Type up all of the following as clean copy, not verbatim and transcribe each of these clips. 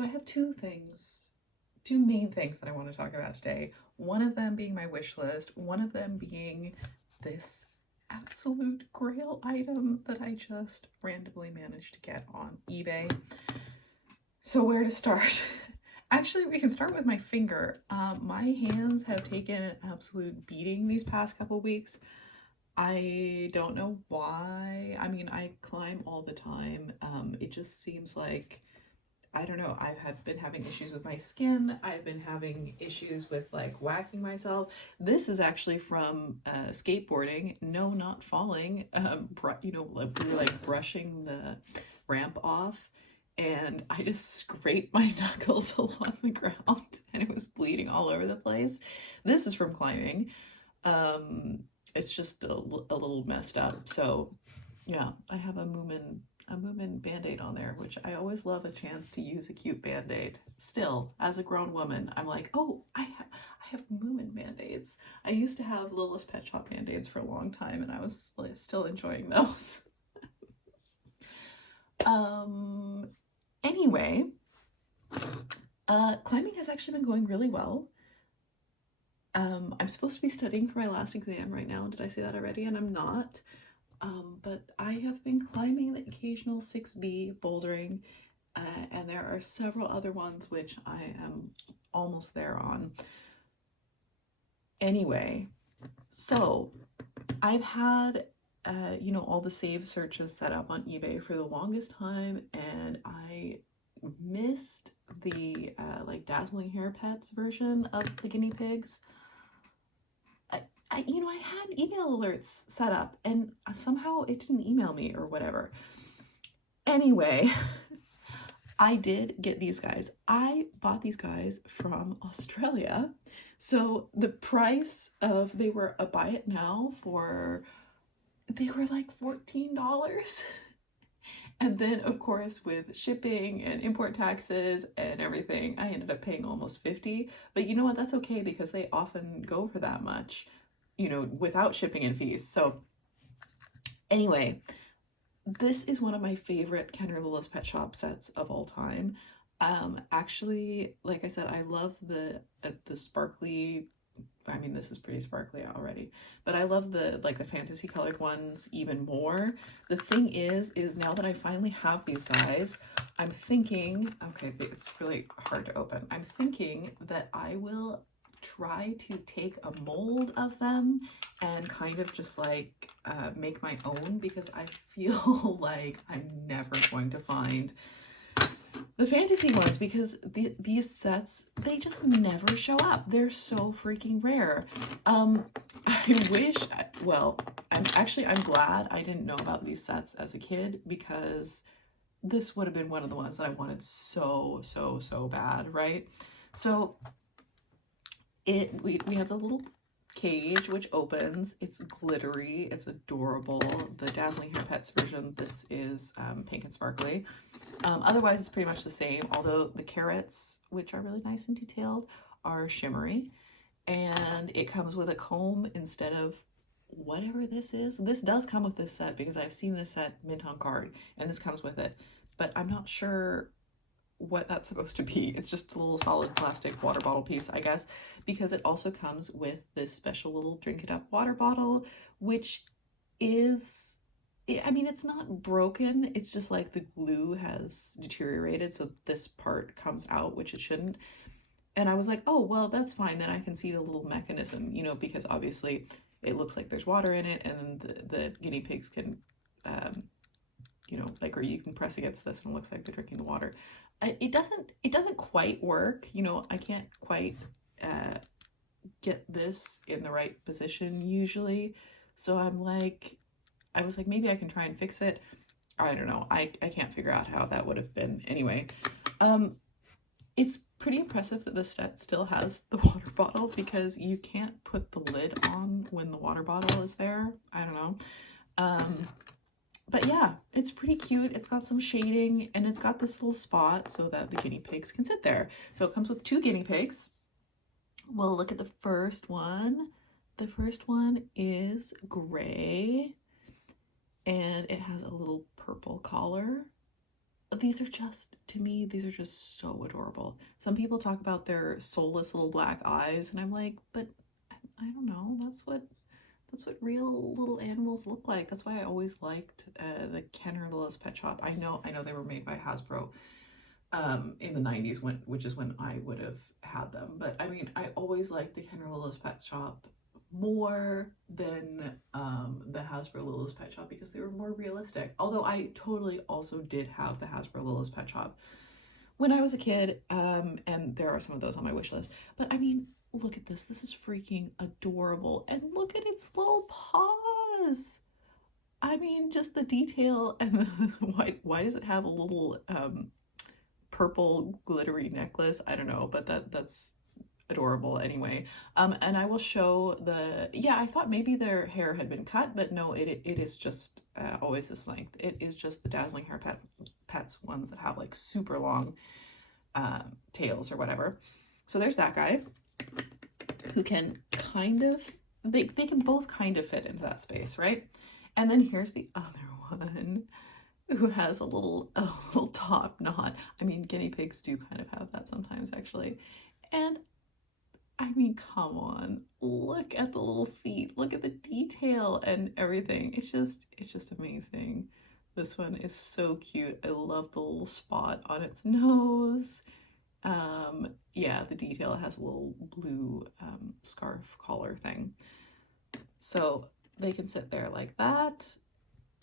So I have two main things that I want to talk about today. One of them being my wish list, one of them being this absolute grail item that I just randomly managed to get on eBay. So where to start? Actually, we can start with my finger. My hands have taken an absolute beating these past couple weeks. I don't know why. I mean, I climb all the time. It just seems like I don't know. Been having issues with my skin. I've been having issues with like whacking myself. This is actually from skateboarding. No, not falling. Like we were like brushing the ramp off, and I just scraped my knuckles along the ground, and it was bleeding all over the place. This is from climbing. It's just a little messed up. So yeah, I have a Moomin band-aid on there, which I always love a chance to use a cute band-aid. Still, as a grown woman, I'm like, oh, I have Moomin band-aids. I used to have Little's Pet Shop band-aids for a long time, and I was like, still enjoying those. um, anyway, climbing has actually been going really well. I'm supposed to be studying for my last exam right now. Did I say that already? And I'm not. But I have been climbing the occasional 6B bouldering, and there are several other ones which I am almost there on. Anyway, so I've had, all the save searches set up on eBay for the longest time, and I missed the like Dazzling Hair Pets version of the guinea pigs. I had email alerts set up and somehow it didn't email me or whatever. Anyway, I did get these guys. I bought these guys from Australia. So the price of, they were a buy it now they were like $14. And then of course with shipping and import taxes and everything, I ended up paying almost 50. But you know what? That's okay because they often go for that much, without shipping and fees. So anyway, this is one of my favorite Kenner Little's Pet Shop sets of all time. Actually, like I said, I love the sparkly. I mean, this is pretty sparkly already, but I love the fantasy colored ones even more. The thing is now that I finally have these guys, I'm thinking, okay, it's really hard to open. I'm thinking that I will try to take a mold of them and kind of just like make my own, because I feel like I'm never going to find the fantasy ones, because these sets, they just never show up. They're so freaking rare. I wish, well, I'm glad I didn't know about these sets as a kid, because this would have been one of the ones that I wanted so bad, right? So we have the little cage which opens. It's glittery, it's adorable. The Dazzling Hair Pets version, this is pink and sparkly. Otherwise it's pretty much the same, although the carrots, which are really nice and detailed, are shimmery. And it comes with a comb instead of whatever this is. This does come with this set because I've seen this set mint on card, and this comes with it, but I'm not sure what that's supposed to be. It's just a little solid plastic water bottle piece, I guess, because it also comes with this special little drink it up water bottle, which is, I mean, it's not broken. It's just like the glue has deteriorated, so this part comes out, which it shouldn't. And I was like, oh, well, that's fine. Then I can see the little mechanism, because obviously it looks like there's water in it, and the guinea pigs can, or you can press against this and it looks like they're drinking the water. It doesn't quite work. I can't quite get this in the right position usually. So I was like, maybe I can try and fix it. I don't know. I can't figure out how that would have been. Anyway, it's pretty impressive that the set still has the water bottle, because you can't put the lid on when the water bottle is there. I don't know. But yeah, it's pretty cute. It's got some shading, and it's got this little spot so that the guinea pigs can sit there. So it comes with 2 guinea pigs. We'll look at the first one. The first one is gray, and it has a little purple collar. these are just, to me, these are just so adorable. Some people talk about their soulless little black eyes, and I'm like, but I don't know. That's what real little animals look like. That's why I always liked the Ken or Little's Pet Shop. I know they were made by Hasbro in the 90s, which is when I would have had them. But I mean, I always liked the Ken or Little's Pet Shop more than the Hasbro Little's Pet Shop because they were more realistic. Although I totally also did have the Hasbro Little's Pet Shop when I was a kid, and there are some of those on my wish list. But I mean, look at this. This is freaking adorable. And look at its little paws. I mean, just the detail and why does it have a little purple glittery necklace? I don't know, but that's adorable anyway. And I will show yeah, I thought maybe their hair had been cut, but no, it is just always this length. It is just the Dazzling Hair Pets ones that have like super long tails or whatever. So there's that guy who can kind of, they can both kind of fit into that space, right? And then here's the other one who has a little top knot. I mean, guinea pigs do kind of have that sometimes, actually. And I mean, come on, look at the little feet, look at the detail and everything. It's just amazing. This one is so cute. I love the little spot on its nose. Yeah, the detail, it has a little blue scarf collar thing. So they can sit there like that.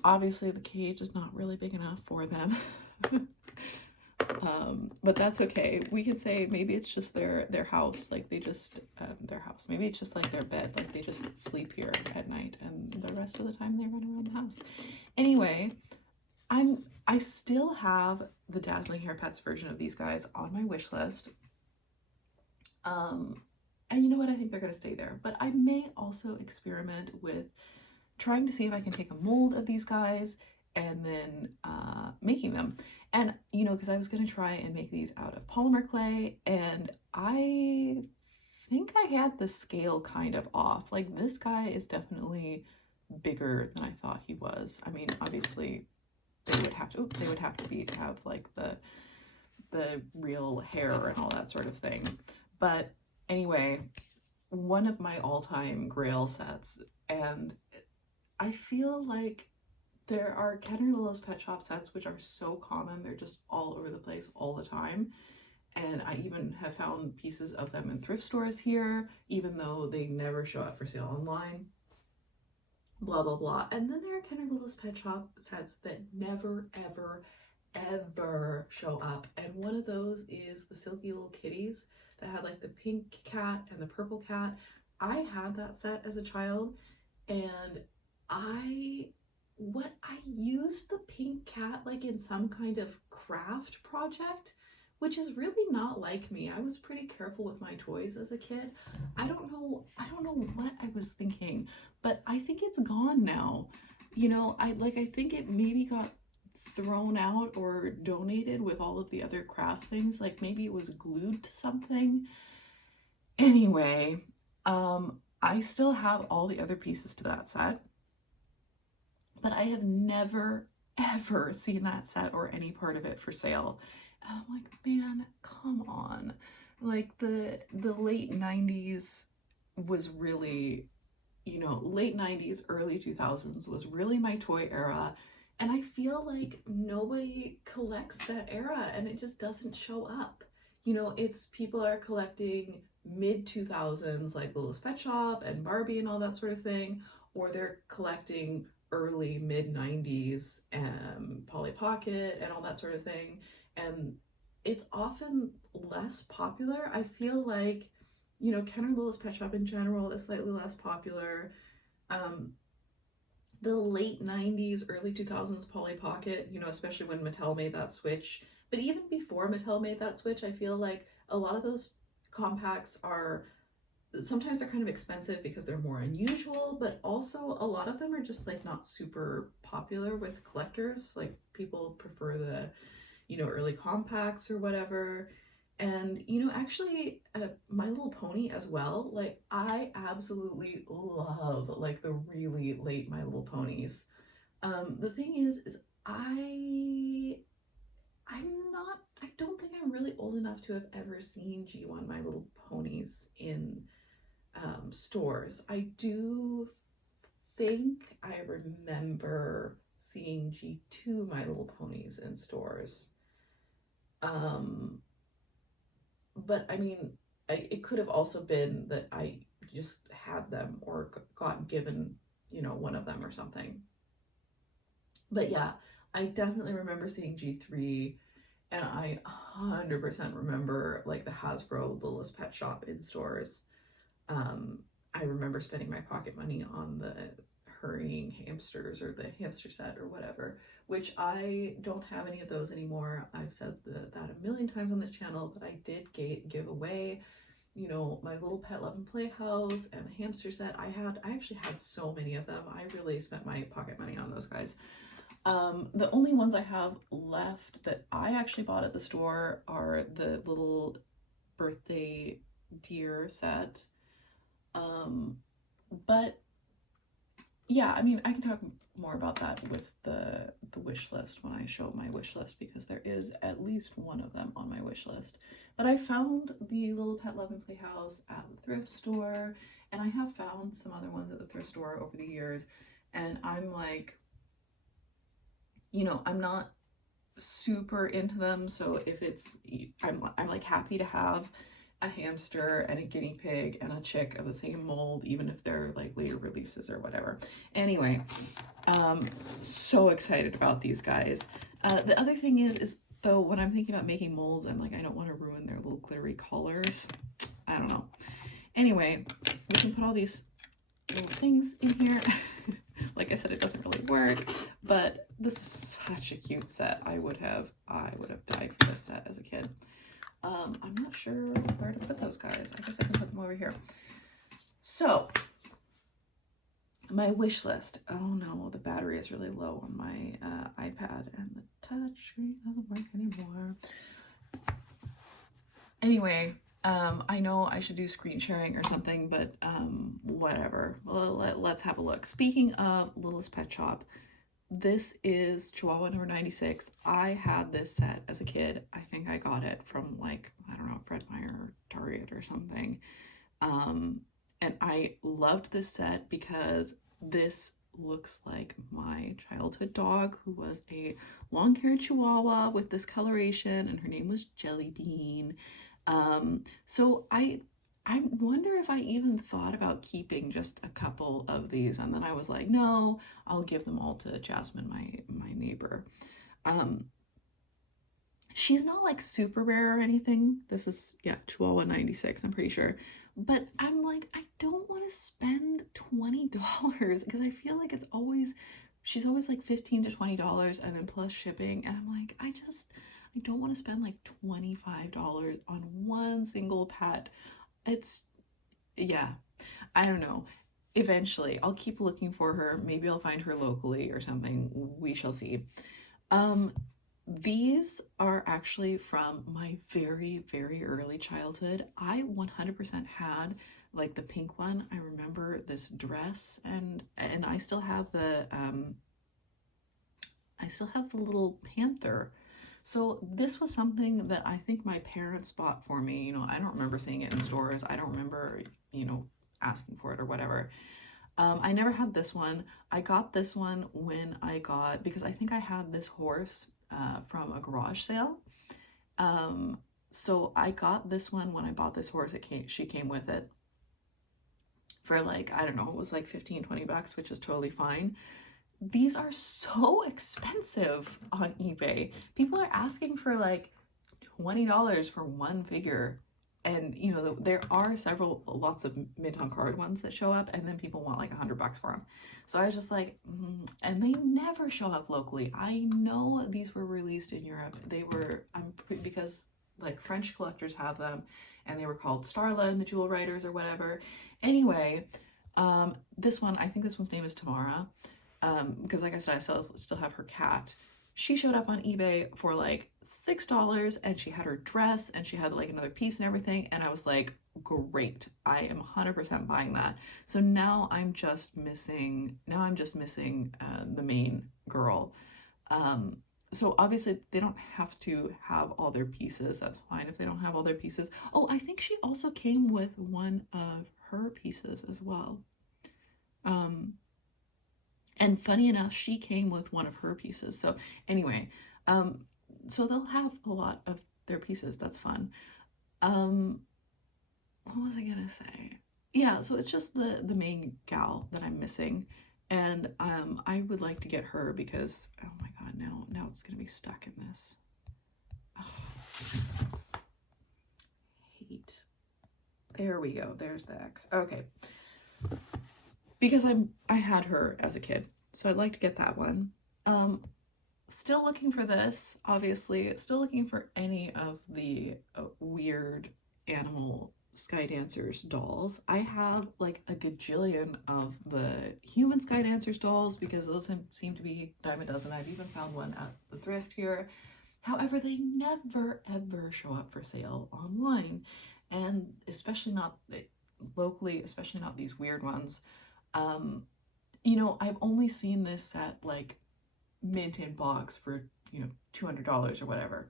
Obviously the cage is not really big enough for them. But that's okay. We can say maybe it's just their house, like they just their house. Maybe it's just like their bed, like they just sleep here at night and the rest of the time they run around the house. Anyway, I still have the Dazzling Hair Pets version of these guys on my wish list. And you know what? I think they're going to stay there. But I may also experiment with trying to see if I can take a mold of these guys and then making them. And, you know, because I was going to try and make these out of polymer clay, and I think I had the scale kind of off. Like, this guy is definitely bigger than I thought he was. I mean, obviously they would have to have like the real hair and all that sort of thing. But anyway, one of my all-time grail sets, and I feel like there are Ken or Little's Pet Shop sets which are so common, they're just all over the place all the time. And I even have found pieces of them in thrift stores here, even though they never show up for sale online. Blah, blah, blah. And then there are Ken or Little's Pet Shop sets that never, ever, ever show up. And one of those is the Silky Little Kitties that had like the pink cat and the purple cat. I had that set as a child, and I used the pink cat like in some kind of craft project, which is really not like me. I was pretty careful with my toys as a kid. I don't know what I was thinking, but I think it's gone now. You know, I think it maybe got thrown out or donated with all of the other craft things. Like maybe it was glued to something. Anyway, I still have all the other pieces to that set, but I have never ever seen that set or any part of it for sale. And I'm like, man, come on. Like the late 90s was really, you know, late 90s, early 2000s was really my toy era. And I feel like nobody collects that era, and it just doesn't show up. You know, it's people are collecting mid 2000s like Little's Pet Shop and Barbie and all that sort of thing, or they're collecting early mid 90s Polly Pocket and all that sort of thing. And it's often less popular. I feel like, you know, Ken or Little's Pet Shop in general is slightly less popular. The late 90s, early 2000s Polly Pocket, you know, especially when Mattel made that switch. But even before Mattel made that switch, I feel like a lot of those compacts are, sometimes they're kind of expensive because they're more unusual, but also a lot of them are just like not super popular with collectors. Like people prefer the, you know, early compacts or whatever. And, you know, actually, My Little Pony as well, like, I absolutely love, like, the really late My Little Ponies. The thing is I I don't think I'm really old enough to have ever seen G1 My Little Ponies in stores. I do think I remember seeing G2 My Little Ponies in stores. Um, but I mean, it could have also been that I just had them or got given, one of them or something. But yeah, I definitely remember seeing G3, and I 100% remember like the Hasbro Littlest Pet Shop in stores. Um, I remember spending my pocket money on the hurrying hamsters or the hamster set or whatever, which I don't have any of those anymore. I've said that a million times on this channel, but I did give away, my little Pet Love and Playhouse and the hamster set. I actually had so many of them. I really spent my pocket money on those guys. The only ones I have left that I actually bought at the store are the little birthday deer set. But yeah, I mean, I can talk more about that with the wish list when I show my wish list, because there is at least one of them on my wish list. But I found the little Pet Love and Playhouse at the thrift store, and I have found some other ones at the thrift store over the years, and I'm like, I'm not super into them, so if it's, I'm like happy to have a hamster and a guinea pig and a chick of the same mold, even if they're like later releases or whatever. Anyway, so excited about these guys. The other thing is though, when I'm thinking about making molds, I'm like, I don't want to ruin their little glittery colors. I don't know. Anyway, we can put all these little things in here. Like I said, it doesn't really work, but this is such a cute set. I would have died for this set as a kid. I'm not sure where to put those guys. I guess I can put them over here. So, my wish list. Oh no, the battery is really low on my iPad, and the touch screen doesn't work anymore. Anyway, I know I should do screen sharing or something, but whatever. Well, let's have a look. Speaking of Littlest Pet Shop, this is Chihuahua number 96. I had this set as a kid. I think I got it from like, I don't know, Fred Meyer or Target or something. And I loved this set because this looks like my childhood dog, who was a long-haired Chihuahua with this coloration, and her name was Jelly Bean. So I wonder if I even thought about keeping just a couple of these, and then I was like, no, I'll give them all to Jasmine, my neighbor. She's not like super rare or anything. This is, yeah, Chihuahua 96, I'm pretty sure. But I'm like, I don't want to spend $20 because I feel like she's always like $15 to $20 and then plus shipping. And I'm like, I don't want to spend like $25 on one single pet. Yeah, I don't know. Eventually, I'll keep looking for her. Maybe I'll find her locally or something. We shall see. These are actually from my very, very early childhood. I 100% had like the pink one. I remember this dress, and I still have the little panther. So this was something that I think my parents bought for me. I don't remember seeing it in stores. I don't remember, asking for it or whatever. I never had this one. I got this one because I think I had this horse from a garage sale. So I got this one when I bought this horse. She came with it for like, I don't know, it was like 15, 20 bucks, which is totally fine. These are so expensive on eBay. People are asking for like $20 for one figure. And there are lots of mint on card ones that show up, and then people want like $100 for them. So I was just like, and they never show up locally. I know these were released in Europe. Because like French collectors have them, and they were called Starla and the Jewel Riders or whatever. Anyway, this one, I think this one's name is Tamara. Because like I said, I still have her cat. She showed up on eBay for like $6, and she had her dress, and she had like another piece and everything, and I was like, great, I am 100% buying that. So now I'm just missing the main girl. So obviously they don't have to have all their pieces. That's fine if they don't have all their pieces. Oh, I think she also came with one of her pieces as well. Um, and funny enough, she came with one of her pieces. So anyway, um, so they'll have a lot of their pieces. That's fun. Um, what was I gonna say? Yeah, so it's just the main gal that I'm missing, and I would like to get her because oh my god, now it's gonna be stuck in this. Oh, hate. There we go. There's the X. Okay, because I had her as a kid, so I'd like to get that one. Still looking for this, obviously. Still looking for any of the weird animal Sky Dancers dolls. I have like a gajillion of the human Sky Dancers dolls because those seem to be a dime a dozen. I've even found one at the thrift here. However, they never ever show up for sale online, and especially not locally, especially not these weird ones. Um, you know, I've only seen this set like mint in box for, you know, $200 or whatever.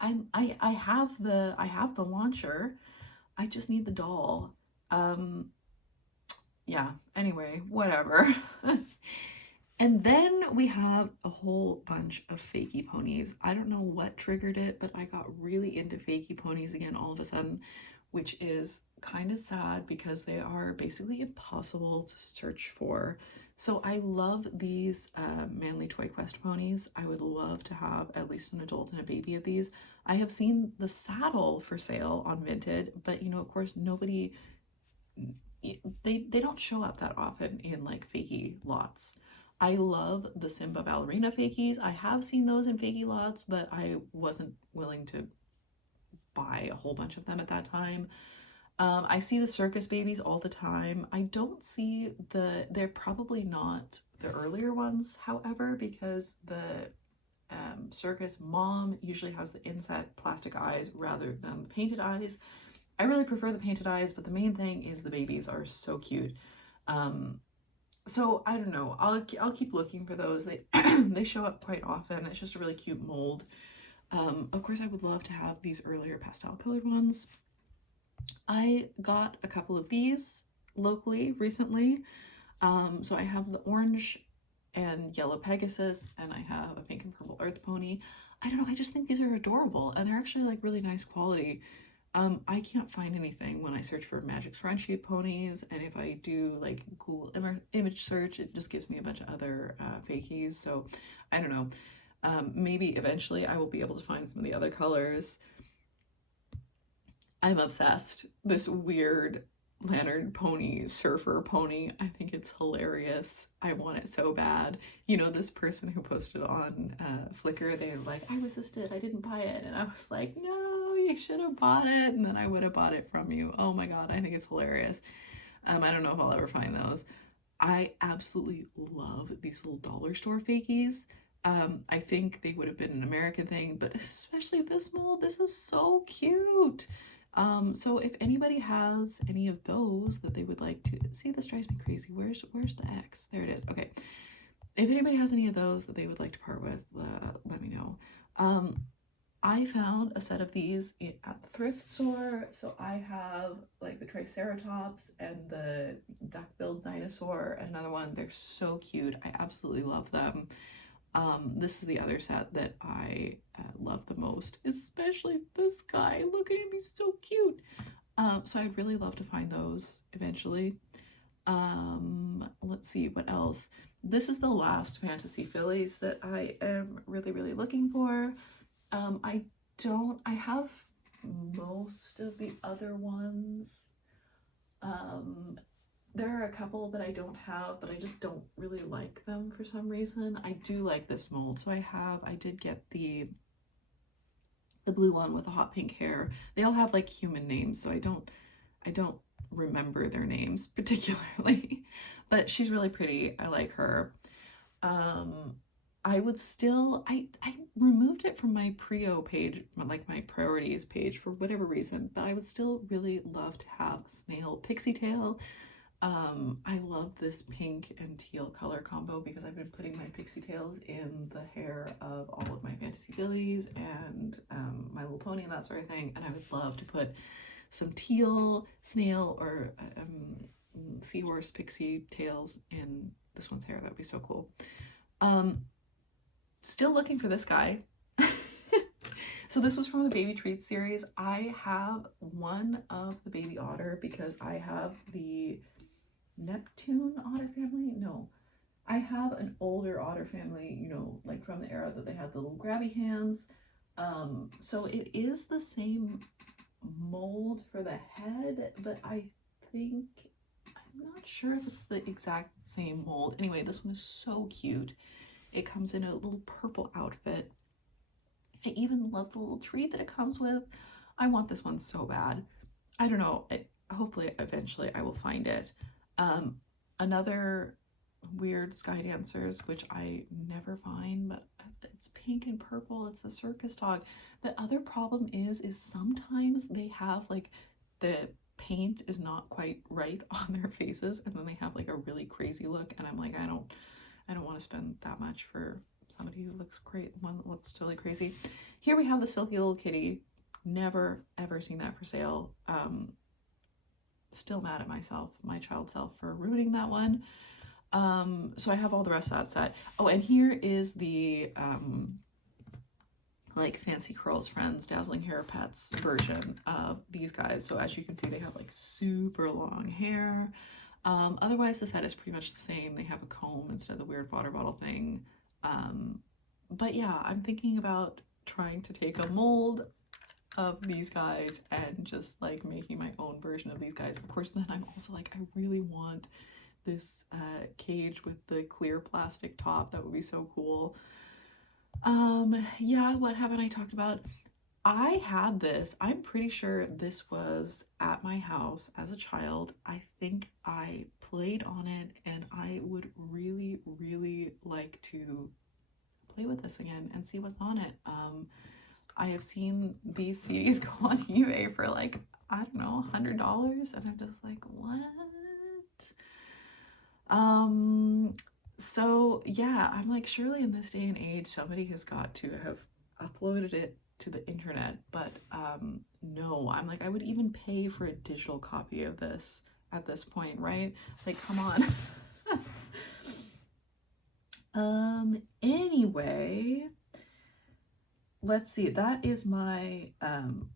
I have the launcher. I just need the doll. Yeah, anyway, whatever. And then we have a whole bunch of fakey ponies. I don't know what triggered it, but I got really into fakey ponies again all of a sudden, which is kind of sad because they are basically impossible to search for. So I love these Manly Toy Quest ponies. I would love to have at least an adult and a baby of these. I have seen the saddle for sale on Vinted, but you know, of course, nobody, they don't show up that often in like fakey lots. I love the Simba ballerina fakies. I have seen those in fakey lots, but I wasn't willing to buy a whole bunch of them at that time. I see the circus babies all the time. I don't see they're probably not the earlier ones, however, because the circus mom usually has the inset plastic eyes rather than the painted eyes. I really prefer the painted eyes, but the main thing is the babies are so cute. So I don't know. I'll keep looking for those. They they show up quite often. It's just a really cute mold. Of course, I would love to have these earlier pastel colored ones. I got a couple of these locally recently. So I have the orange and yellow Pegasus, and I have a pink and purple Earth Pony. I don't know, I just think these are adorable, and they're actually like really nice quality. I can't find anything when I search for Magic Friendship ponies, and if I do like cool image search, it just gives me a bunch of other fakies. So I don't know. Maybe eventually I will be able to find some of the other colors. I'm obsessed. This weird Leonard pony, surfer pony. I think it's hilarious. I want it so bad. You know, this person who posted on Flickr, they're like, I resisted, I didn't buy it. And I was like, no, you should have bought it. And then I would have bought it from you. Oh my God, I think it's hilarious. I don't know if I'll ever find those. I absolutely love these little dollar store fakies. I think they would have been an American thing, but especially this mold, this is so cute. So if anybody has any of those that they would like to see, this drives me crazy. Where's the X? There it is. Okay. If anybody has any of those that they would like to part with, let me know. I found a set of these at the thrift store. So I have like the Triceratops and the duck-billed dinosaur, another one. They're so cute. I absolutely love them. This is the other set that I love the most, especially this guy. Look at him, he's so cute. So I'd really love to find those eventually. Let's see what else. This is the last Fantasy Fillies that I am really looking for. I have most of the other ones. There are a couple that I don't have, but I just don't really like them for some reason. I do like this mold, so I did get the blue one with the hot pink hair. They all have like human names, so I don't remember their names particularly, but she's really pretty. I like her. I would still, I removed it from my Prio page, like my priorities page for whatever reason, but I would still really love to have a snail pixie tail. I love this pink and teal color combo because I've been putting my pixie tails in the hair of all of my fantasy billies and My Little Pony and that sort of thing, and I would love to put some teal, snail, or seahorse pixie tails in this one's hair. That would be so cool. Still looking for this guy. So this was from the Baby Treats series. I have one of the baby otter because I have the Neptune otter family. No, I have an older otter family, you know, like from the era that they had the little grabby hands. So it is the same mold for the head, but I'm not sure if it's the exact same mold. Anyway, this one is so cute. It comes in a little purple outfit. I even love the little treat that it comes with. I want this one so bad. I don't know. Hopefully, eventually, I will find it. Another weird Sky Dancers, which I never find, but it's pink and purple. It's a circus dog. The other problem is sometimes they have like the paint is not quite right on their faces, and then they have like a really crazy look, and I'm like, I don't want to spend that much for somebody who looks great, one that looks totally crazy. Here we have the Silky Little Kitty. Never ever seen that for sale. Still mad at myself, my child self, for ruining that one. So I have all the rest of that set. Oh, and here is the like Fancy Curls Friends Dazzling Hair Pets version of these guys. So as you can see, they have like super long hair. Otherwise the set is pretty much the same. They have a comb instead of the weird water bottle thing. But yeah, I'm thinking about trying to take a mold of these guys and just like making my own version of these guys. Of course, then I'm also like, I really want this cage with the clear plastic top. That would be so cool. Yeah, what haven't I talked about? I had this. I'm pretty sure this was at my house as a child. I think I played on it, and I would really, really like to play with this again and see what's on it. I have seen these CDs go on eBay for like, I don't know, $100, and I'm just like, what? So yeah, I'm like, surely in this day and age, somebody has got to have uploaded it to the internet, but no, I'm like, I would even pay for a digital copy of this at this point, right? Like, come on. Anyway, let's see, that is my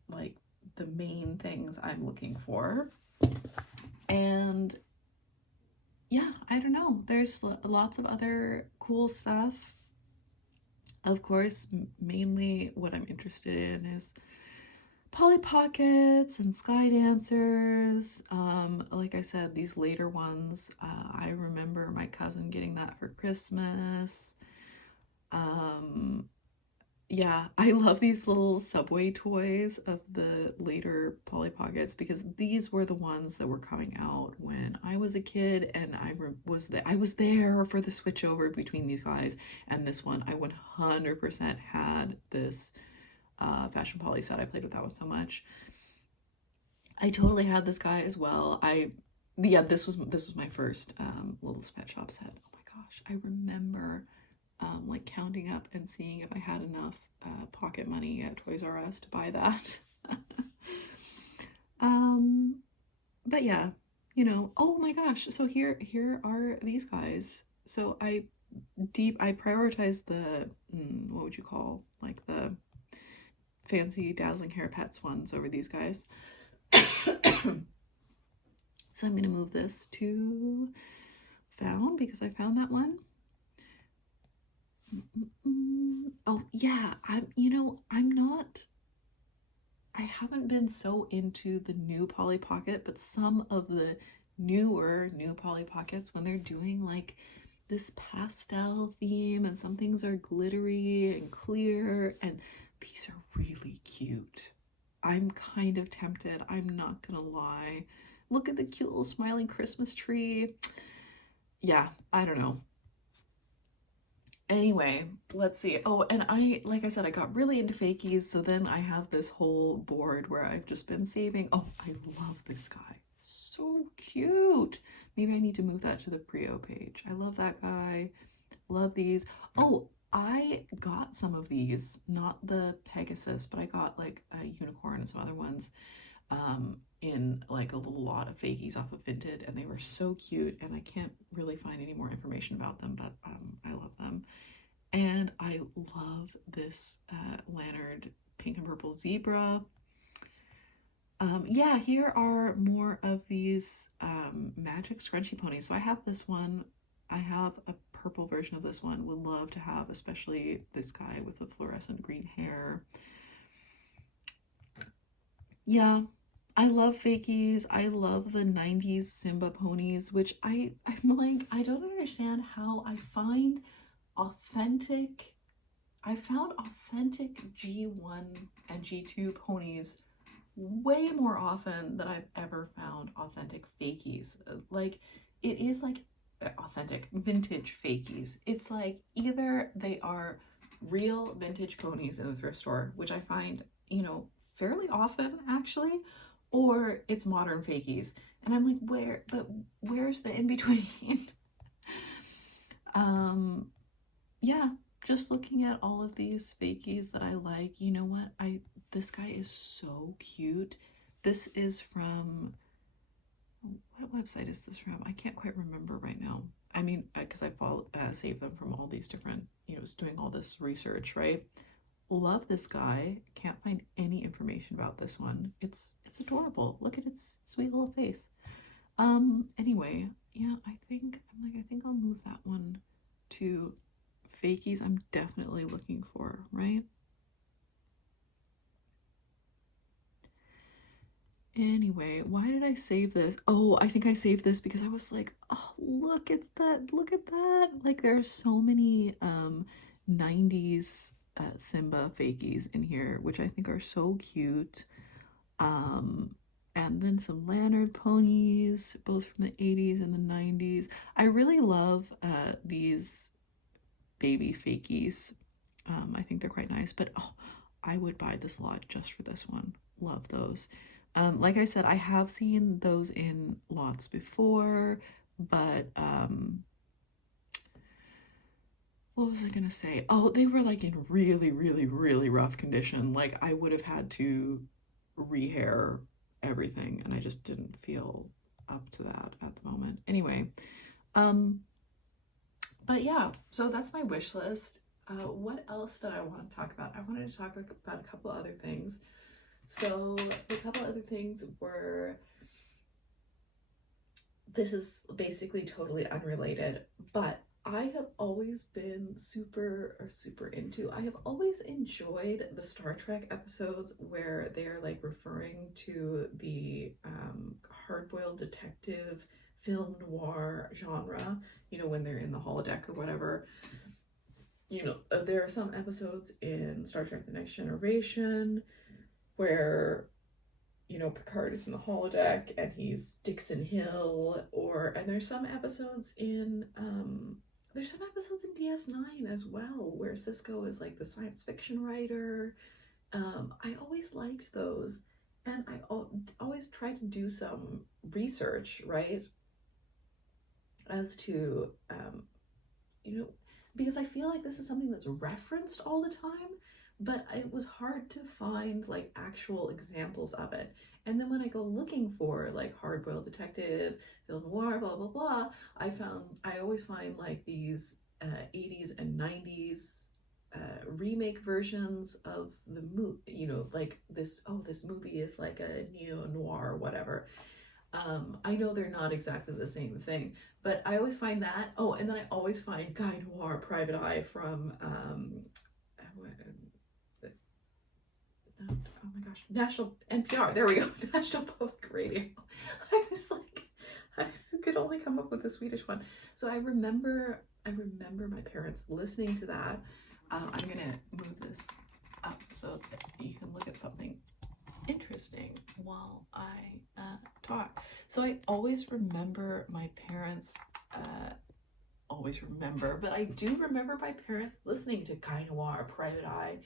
like the main things I'm looking for. And yeah, I don't know, there's lots of other cool stuff. Of course, mainly what I'm interested in is Polly Pockets and Sky Dancers. Like I said, these later ones, I remember my cousin getting that for Christmas. Yeah, I love these little Subway toys of the later Polly Pockets because these were the ones that were coming out when I was a kid, and I was there for the switchover between these guys and this one. I 100% had this Fashion Polly set. I played with that one so much. I totally had this guy as well. Yeah, this was my first little Pet Shop set. Oh my gosh, I remember like counting up and seeing if I had enough pocket money at Toys R Us to buy that. But yeah, you know, oh my gosh, so here are these guys. So I prioritize the what would you call, like the fancy Dazzling Hair Pets ones over these guys. So I'm gonna move this to found because I found that one. Oh yeah, I haven't been so into the new Polly Pocket, but some of the newer new Polly Pockets, when they're doing like this pastel theme and some things are glittery and clear, and these are really cute. I'm kind of tempted, I'm not gonna lie. Look at the cute little smiling Christmas tree. Yeah, I don't know. Anyway, let's see. Oh, and like I said, I got really into fakies, so then I have this whole board where I've just been saving. Oh, I love this guy. So cute. Maybe I need to move that to the Brio page. I love that guy. Love these. Oh, I got some of these, not the Pegasus, but I got like a unicorn and some other ones in like a little lot of fakies off of Vinted, and they were so cute, and I can't really find any more information about them, but I love them. And I love this Lanyard pink and purple zebra. Yeah, here are more of these magic scrunchy ponies. So I have this one. I have a purple version of this one. Would love to have, especially this guy with the fluorescent green hair. Yeah, I love fakies. I love the 90s Simba ponies, which I'm like, I don't understand how I found authentic G1 and G2 ponies way more often than I've ever found authentic fakies. Like, it is like authentic vintage fakies. It's like either they are real vintage ponies in the thrift store, which I find, you know, fairly often actually, or it's modern fakies. And I'm like, where's the in between? Yeah, just looking at all of these fakies that I like. You know what? This guy is so cute. This is from, what website is this from? I can't quite remember right now. I mean, because I save them from all these different, you know, doing all this research, right? Love this guy. Can't find any information about this one. It's adorable. Look at its sweet little face. Anyway, yeah, I think I'll move that one to fakies I'm definitely looking for, right? Anyway, why did I save this? Oh, I think I saved this because I was like, oh, look at that, look at that. Like, there are so many 90s Simba fakies in here, which I think are so cute. And then some Lanyard ponies, both from the 80s and the 90s. I really love these baby fakies. I think they're quite nice, but oh, I would buy this lot just for this one. Love those. Like I said, I have seen those in lots before, but what was I gonna say? Oh, they were like in really, really, really rough condition. Like, I would have had to rehair everything, and I just didn't feel up to that at the moment. Anyway, but yeah, so that's my wish list. What else did I want to talk about? I wanted to talk about a couple other things. So the couple other things were, this is basically totally unrelated, but I have always been super into, I have always enjoyed the Star Trek episodes where they're like referring to the hard-boiled detective film noir genre, you know, when they're in the holodeck or whatever. You know, there are some episodes in Star Trek The Next Generation where, you know, Picard is in the holodeck and he's Dixon Hill, and there's some episodes in DS9 as well where Sisko is like the science fiction writer. I always liked those, and I always try to do some research, right, as to you know, because I feel like this is something that's referenced all the time, but it was hard to find like actual examples of it. And then when I go looking for like hard-boiled detective, film noir, blah blah blah, I always find like these 80s and 90s remake versions of the movie. You know, like this movie is like a neo noir or whatever. I know they're not exactly the same thing, but I always find that. Oh, and then I always find Guy Noir, Private Eye from oh my gosh, National NPR. There we go, National Public Radio. I was like, I could only come up with the Swedish one. So I remember my parents listening to that. I'm gonna move this up so that you can look at something interesting while I talk. So I always remember my parents, but I do remember my parents listening to Guy Noir, Private Eye,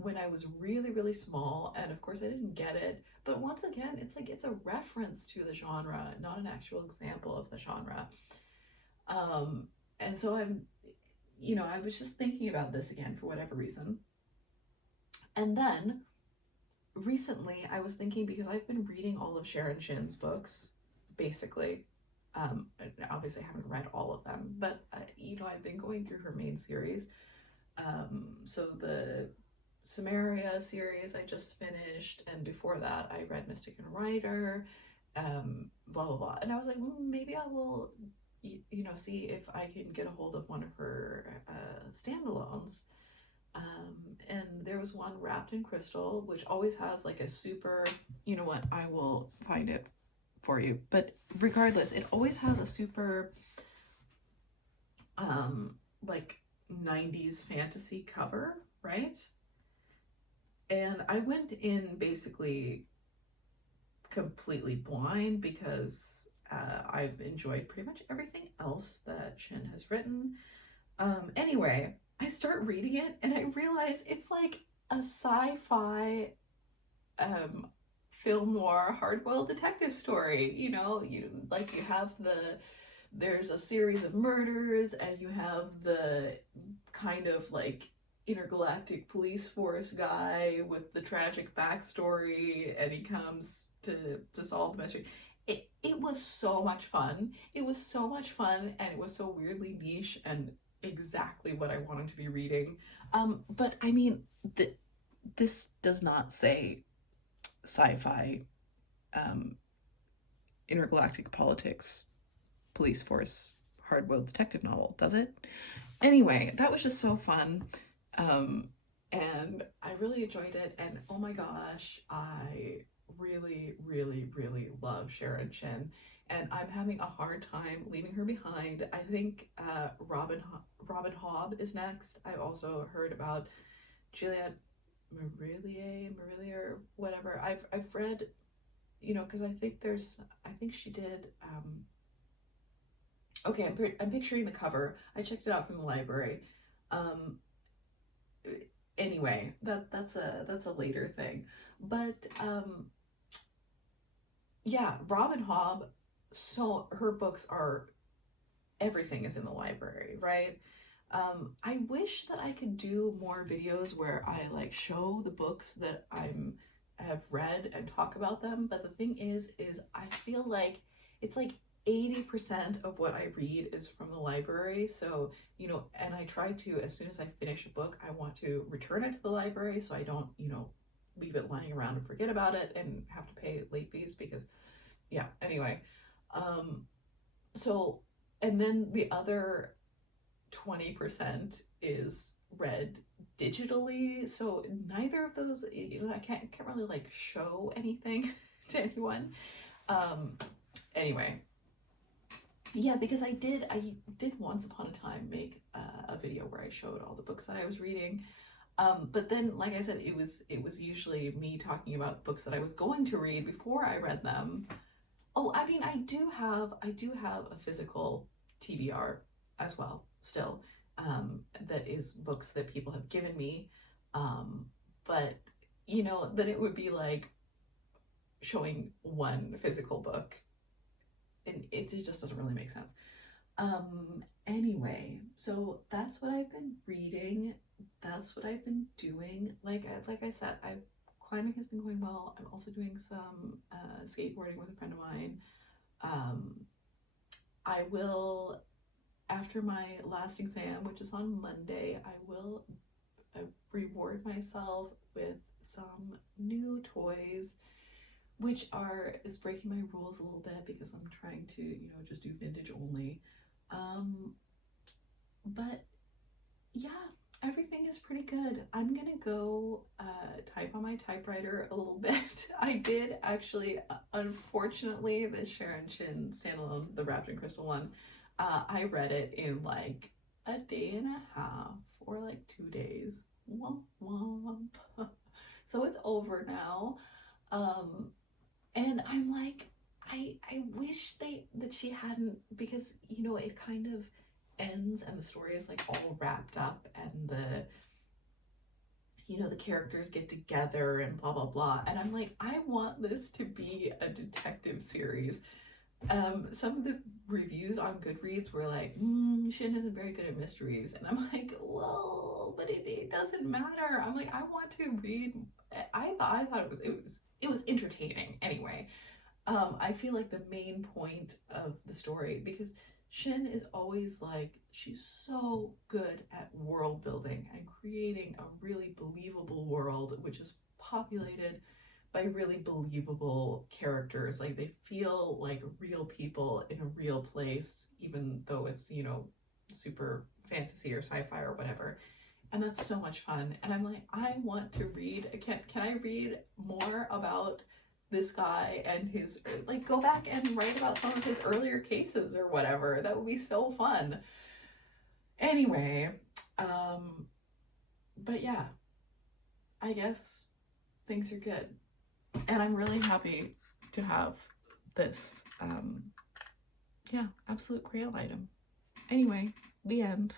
when I was really, really small, and of course I didn't get it. But once again, it's like it's a reference to the genre, not an actual example of the genre. Um, and so I was just thinking about this again for whatever reason. And then recently I was thinking, because I've been reading all of Sharon Shin's books, basically. Obviously I haven't read all of them, but I've been going through her main series. So the Samaria series I just finished, and before that I read Mystic and Rider, blah blah blah. And I was like, maybe I will, see if I can get a hold of one of her standalones. And there was one Wrapped in Crystal, which always has like a super, you know what, I will find it for you. But regardless, it always has a super, like 90s fantasy cover, right? And I went in basically completely blind because I've enjoyed pretty much everything else that Shin has written. Anyway, I start reading it and I realize it's like a sci-fi film noir hard-boiled detective story. You have there's a series of murders, and you have the kind of like intergalactic police force guy with the tragic backstory, and he comes to solve the mystery. It was so much fun. It was so much fun, and it was so weirdly niche and exactly what I wanted to be reading. But I mean, this does not say sci-fi, um, intergalactic politics, police force, hard-boiled detective novel, does it? Anyway, that was just so fun. And I really enjoyed it. And oh my gosh, I really, really, really love Sharon Shin. And I'm having a hard time leaving her behind. I think Robin Hobb is next. I also heard about Juliette Marillier, whatever. I've read, because I think she did. Okay, I'm picturing the cover. I checked it out from the library. Um, anyway, that's a later thing. But yeah, Robin Hobb. So her books are, everything is in the library, right? I wish that I could do more videos where I like show the books that have read and talk about them. But the thing is I feel like it's like 80% of what I read is from the library. So, and I try to, as soon as I finish a book, I want to return it to the library so I don't, leave it lying around and forget about it and have to pay late fees because, yeah, anyway. So, and then the other 20% is read digitally. So neither of those, I can't really like show anything to anyone. Anyway, yeah, because I did once upon a time make a video where I showed all the books that I was reading. But then, like I said, it was usually me talking about books that I was going to read before I read them. Oh, I mean, I do have a physical TBR as well still, that is books that people have given me. But then it would be like showing one physical book, and it just doesn't really make sense. Anyway, so that's what I've been reading. That's what I've been doing. Like I said, climbing has been going well. I'm also doing some skateboarding with a friend of mine. I will, after my last exam, which is on Monday, I will reward myself with some new toys, which is breaking my rules a little bit because I'm trying to, just do vintage only. But yeah, everything is pretty good. I'm gonna go type on my typewriter a little bit. I did actually, unfortunately, the Sharon Shin standalone, the Wrapped in Crystal one, I read it in like a day and a half or like 2 days. Womp womp. So it's over now. And I'm like, I wish that she hadn't, because it kind of ends and the story is like all wrapped up, and you know, the characters get together and blah, blah, blah. And I'm like, I want this to be a detective series. Some of the reviews on Goodreads were like, Shin isn't very good at mysteries. And I'm like, well, but it doesn't matter. I'm like, I want to read. I thought it was entertaining anyway. I feel like the main point of the story, because Shin is always like, she's so good at world building and creating a really believable world, which is populated by really believable characters. Like, they feel like real people in a real place, even though it's, you know, super fantasy or sci-fi or whatever. And that's so much fun. And I'm like, I want to read. Can I read more about this guy and his, like, go back and write about some of his earlier cases or whatever? That would be so fun. Anyway, but yeah, I guess things are good. And I'm really happy to have this, yeah, absolute grail item. Anyway, the end.